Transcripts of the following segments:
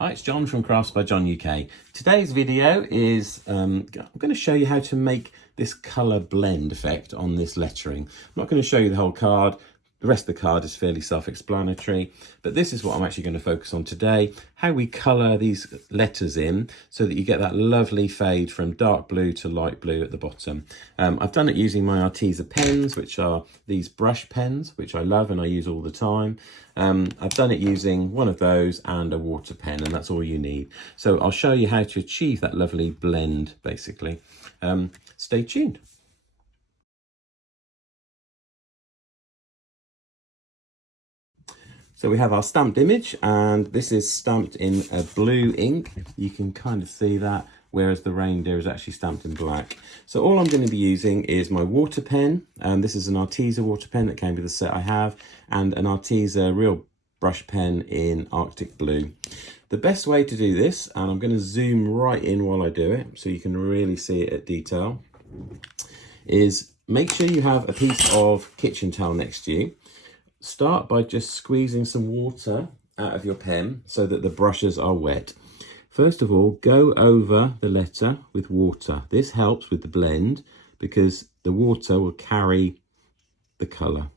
Hi, it's John from Crafts by John UK. Today's video is I'm going to show you how to make this colour blend effect on this lettering. I'm not going to show you the whole card. The rest of the card is fairly self-explanatory, but this is what I'm actually going to focus on today, how we colour these letters in so that you get that lovely fade from dark blue to light blue at the bottom. I've done it using my Arteza pens, which are these brush pens, which I love and I use all the time. I've done it using one of those and a water pen, and that's all you need. So I'll show you how to achieve that lovely blend, basically. Stay tuned. So we have our stamped image, and this is stamped in a blue ink. You can kind of see that, whereas the reindeer is actually stamped in black. So all I'm going to be using is my water pen. This is an Arteza water pen that came with the set I have, and an Arteza real brush pen in Arctic blue. The best way to do this, and I'm going to zoom right in while I do it so you can really see it at detail, is make sure you have a piece of kitchen towel next to you. Start by just squeezing some water out of your pen so that the brushes are wet. First of all, go over the letter with water. This helps with the blend because the water will carry the colour.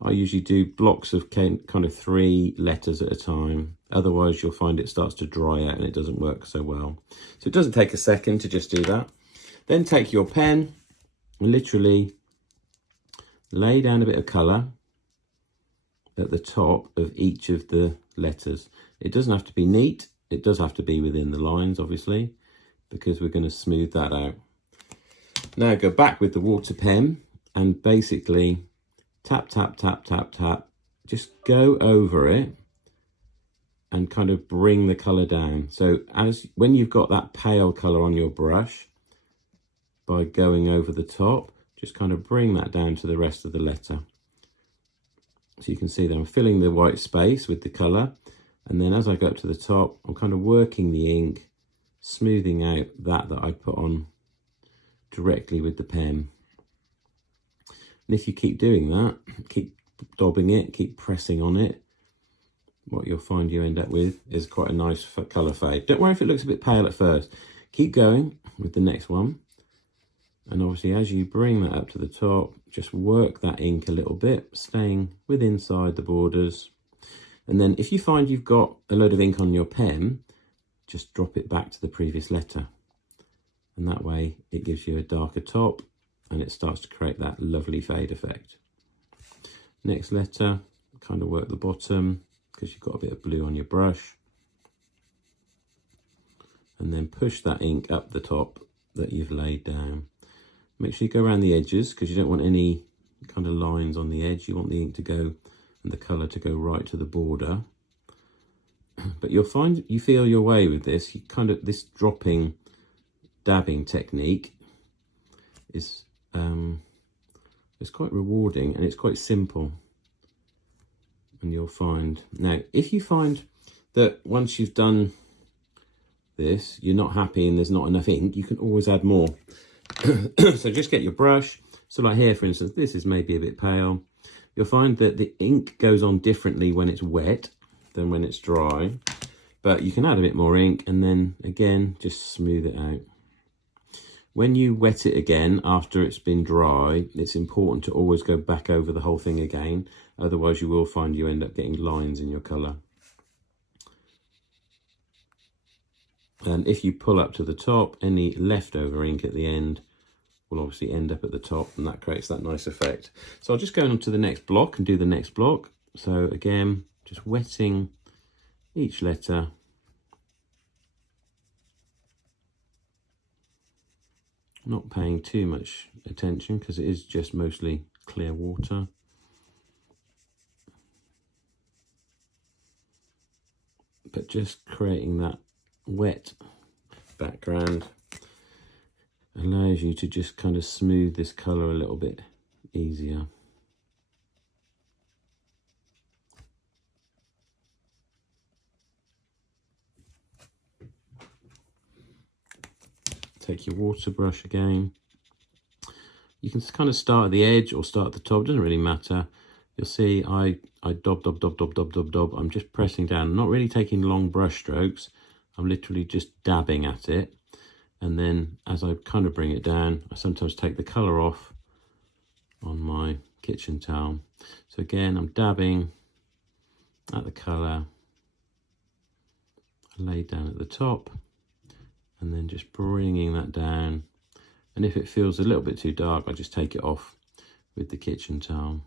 I usually do blocks of kind of 3 letters at a time. Otherwise, you'll find it starts to dry out and it doesn't work so well. So it doesn't take a second to just do that. Then take your pen and literally lay down a bit of colour at the top of each of the letters. It doesn't have to be neat. It does have to be within the lines, obviously, because we're going to smooth that out. Now go back with the water pen and basically tap, tap, tap, tap, tap. Just go over it and kind of bring the colour down. So when you've got that pale colour on your brush, by going over the top, just kind of bring that down to the rest of the letter. So you can see that I'm filling the white space with the colour, and then as I go up to the top, I'm kind of working the ink, smoothing out that I put on directly with the pen. And if you keep doing that, keep daubing it, keep pressing on it, what you'll find you end up with is quite a nice colour fade. Don't worry if it looks a bit pale at first. Keep going with the next one. And obviously, as you bring that up to the top, just work that ink a little bit, staying within inside the borders. And then if you find you've got a load of ink on your pen, just drop it back to the previous letter. And that way it gives you a darker top and it starts to create that lovely fade effect. Next letter, kind of work the bottom because you've got a bit of blue on your brush. And then push that ink up the top that you've laid down. Make sure you go around the edges because you don't want any kind of lines on the edge. You want the ink to go and the colour to go right to the border. But you'll find you feel your way with this. You kind of this dropping, dabbing technique is quite rewarding and it's quite simple. And you'll find now if you find that once you've done this, you're not happy and there's not enough ink, you can always add more. So just get your brush. So like here, for instance, this is maybe a bit pale. You'll find that the ink goes on differently when it's wet than when it's dry. But you can add a bit more ink and then again, just smooth it out. When you wet it again after it's been dry, it's important to always go back over the whole thing again. Otherwise you will find you end up getting lines in your colour. And if you pull up to the top, any leftover ink at the end will obviously end up at the top and that creates that nice effect. So I'll just go on to the next block and do the next block. So again, just wetting each letter. Not paying too much attention because it is just mostly clear water. But just creating that wet background allows you to just kind of smooth this colour a little bit easier. Take your water brush again. You can kind of start at the edge or start at the top, doesn't really matter. you'll see I dob, dob, dob, dob, dob, dob, dob. I'm just pressing down, not really taking long brush strokes. I'm literally just dabbing at it. And then as I kind of bring it down, I sometimes take the colour off on my kitchen towel. So again, I'm dabbing at the colour, laid down at the top, and then just bringing that down. And if it feels a little bit too dark, I just take it off with the kitchen towel.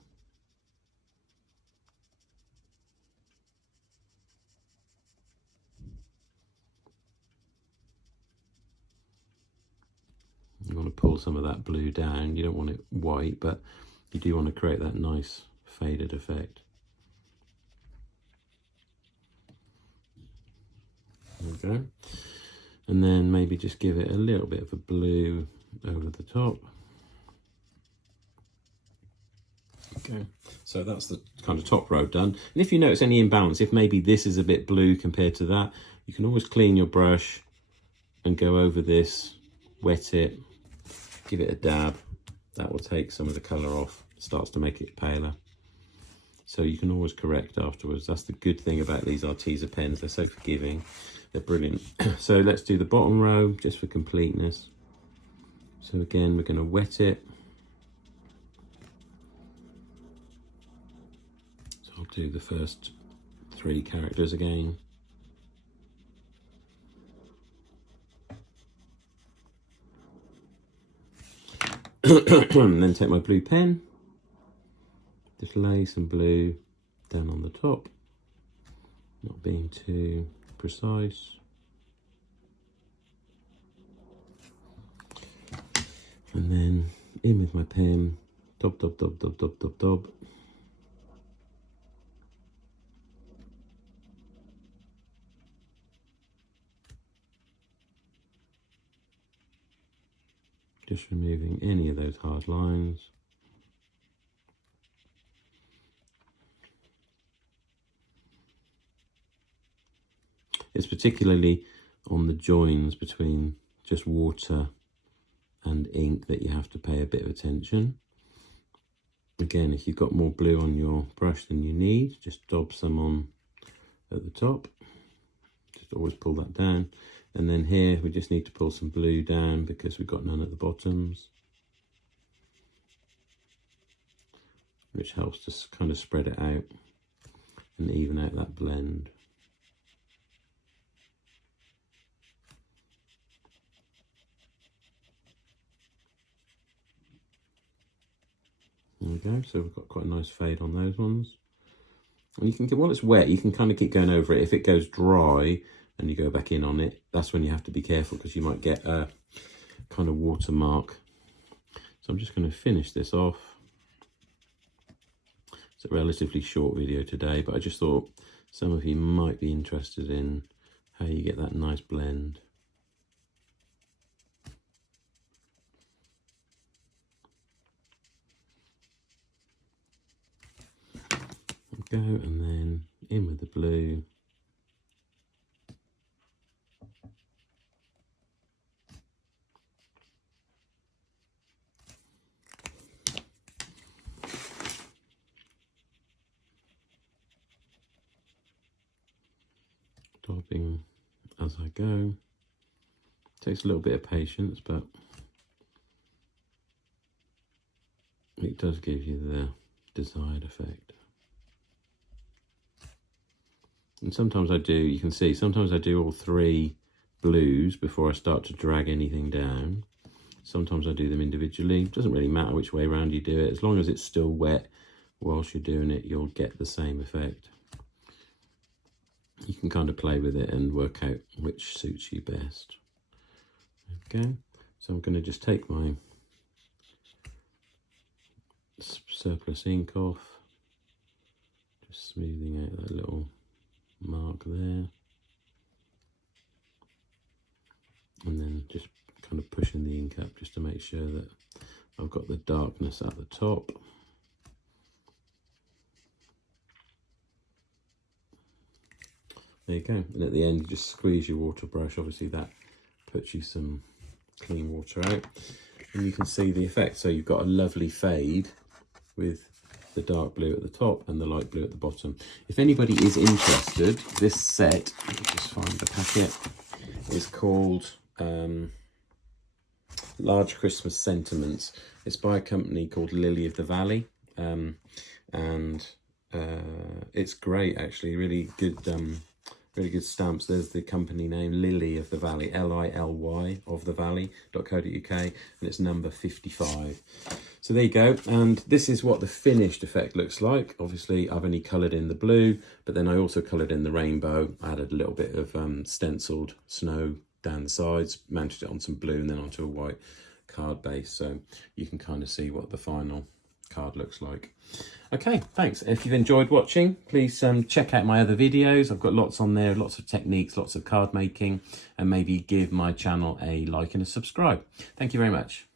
You want to pull some of that blue down. You don't want it white, but you do want to create that nice faded effect. There we go. And then maybe just give it a little bit of a blue over the top. Okay, so that's the kind of top row done. And if you notice any imbalance, if maybe this is a bit blue compared to that, you can always clean your brush and go over this, wet it, give it a dab. That will take some of the colour off. It starts to make it paler. So you can always correct afterwards. That's the good thing about these Arteza pens. They're so forgiving. They're brilliant. So let's do the bottom row just for completeness. So again, we're going to wet it. So I'll do the first 3 characters again. And then take my blue pen, just lay some blue down on the top, not being too precise. And then in with my pen, dob, dob, dob, dob, dob, dob, dob. Just removing any of those hard lines. It's particularly on the joins between just water and ink that you have to pay a bit of attention. Again, if you've got more blue on your brush than you need, just dob some on at the top. Just always pull that down. And then here we just need to pull some blue down because we've got none at the bottoms, which helps to kind of spread it out and even out that blend. There we go, so we've got quite a nice fade on those ones. And you can get, while it's wet, you can kind of keep going over it. If it goes dry and you go back in on it, that's when you have to be careful because you might get a kind of watermark. So I'm just going to finish this off. It's a relatively short video today, but I just thought some of you might be interested in how you get that nice blend. Go, and then in with the blue. Dabbing as I go. Takes a little bit of patience, but it does give you the desired effect. And sometimes I do, you can see, sometimes I do all 3 blues before I start to drag anything down. Sometimes I do them individually. It doesn't really matter which way around you do it. As long as it's still wet whilst you're doing it, you'll get the same effect. You can kind of play with it and work out which suits you best. Okay, so I'm going to just take my surplus ink off, just smoothing out that little mark there, and then just kind of pushing the ink up just to make sure that I've got the darkness at the top. There you go, and at the end you just squeeze your water brush. Obviously that puts you some clean water out, and you can see the effect. So you've got a lovely fade with the dark blue at the top and the light blue at the bottom. If anybody is interested, this set, let me just find the packet, is called Large Christmas Sentiments. It's by a company called Lily of the Valley, and it's great actually, really good stamps. There's the company name, Lily of the Valley, Lily of the Valley.co.uk, and it's number 55. So there you go, and this is what the finished effect looks like. Obviously I've only coloured in the blue, but then I also coloured in the rainbow. I added a little bit of stenciled snow down the sides, mounted it on some blue and then onto a white card base, so you can kind of see what the final card looks like. Okay, thanks. If you've enjoyed watching, please check out my other videos. I've got lots on there, lots of techniques, lots of card making, and maybe give my channel a like and a subscribe. Thank you very much.